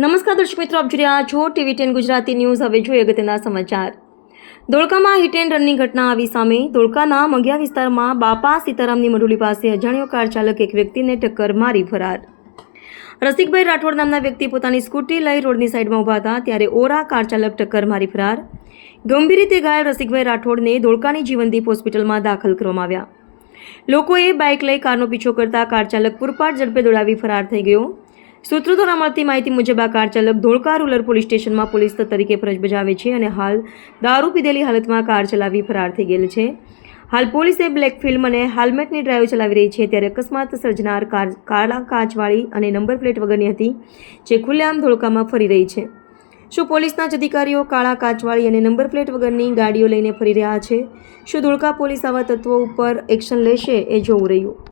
નમસ્કાર દર્શક મિત્રો, આપ જોઈ રહ્યા છો TV10 ગુજરાતી ન્યૂઝ। હવે જોઈએ અગત્યના સમાચાર। ધોળકામાં હિટ એન્ડ રનની ઘટના આવી સામે। ધોળકાના મંગિયા વિસ્તારમાં બાપા સીતારામની મઢુલી પાસે અજાણ્યો કાર ચાલક એક વ્યક્તિને ટક્કર મારી ફરાર। રસિકભાઈ રાઠોડ નામના વ્યક્તિ પોતાની સ્કૂટી લઈ રોડની સાઈડમાં ઊભા હતા ત્યારે ઓરા કાર ચાલક ટક્કર મારી ફરાર। ગંભીર રીતે ઘાયલ રસિકભાઈ રાઠોડને ધોળકાની જીવનદીપ હોસ્પિટલમાં દાખલ કરવામાં આવ્યા। લોકોએ બાઇક લઈ કારનો પીછો કરતા કાર ચાલક પૂરપાટ ઝડપે દોડાવી ફરાર થઈ ગયો। સૂત્રો દ્વારા મળતી માહિતી મુજબ આ કાર ચાલક ધોળકા રૂરલ પોલીસ સ્ટેશનમાં પોલીસ તરીકે ફરજ બજાવે છે અને હાલ દારૂ પીધેલી હાલતમાં કાર ચલાવી ફરાર થઈ ગયેલ છે। હાલ પોલીસે બ્લેક ફિલ્મ અને હેલ્મેટની ડ્રાઈવ ચલાવી રહી છે ત્યારે અકસ્માત સર્જનાર કાર કાળા કાચવાળી અને નંબર પ્લેટ વગરની હતી જે ખુલ્લેઆમ ધોળકામાં ફરી રહી છે। શું પોલીસના જ અધિકારીઓ કાળા કાચવાળી અને નંબર પ્લેટ વગરની ગાડીઓ લઈને ફરી રહ્યા છે? શું ધોળકા પોલીસ આવા તત્વો ઉપર એક્શન લેશે એ જોવું રહ્યું।